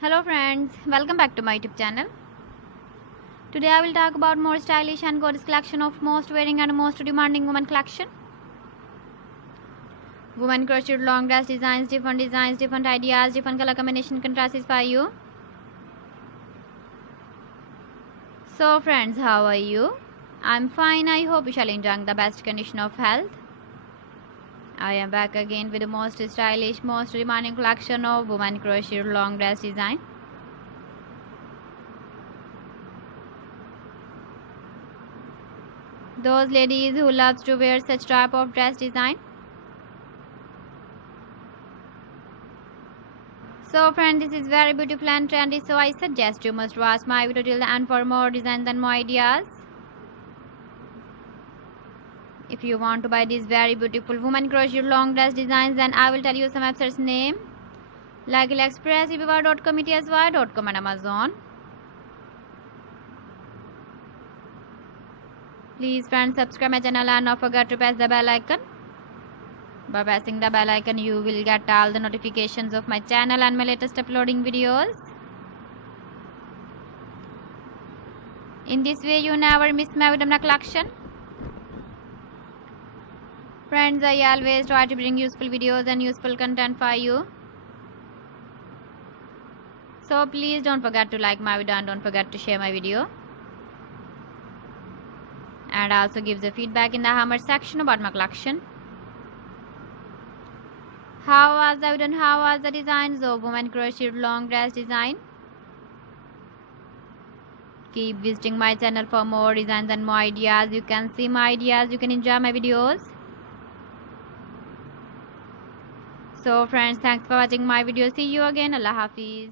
Hello friends, welcome back to my YouTube channel. Today I will talk about more stylish and gorgeous collection of most wearing and most demanding women collection. Women crocheted long dress designs, different ideas, different color combination contrasts for you. So friends, how are you? I'm fine. I hope you shall enjoy the best condition of health. I am back again with the most stylish, most demanding collection of women crocheted long dress design. Those ladies who loves to wear such type of dress design. So friends, this is very beautiful and trendy, so I suggest you must watch my video till the end for more designs and more ideas. If you want to buy these very beautiful women crochet long dress designs, then I will tell you some websites name like AliExpress, eBay.com, ETSY.com and Amazon. Please friends, subscribe my channel and not forget to press the bell icon. By pressing the bell icon, you will get all the notifications of my channel and my latest uploading videos. In this way, you never miss my video collection. Friends, I always try to bring useful videos and useful content for you. So please don't forget to like my video and don't forget to share my video. And also give the feedback in the comment section about my collection. How was the video and how was the designs of women crocheted long dress design? Keep visiting my channel for more designs and more ideas. You can see my ideas, you can enjoy my videos. So friends, thanks for watching my video. See you again. Allah Hafiz.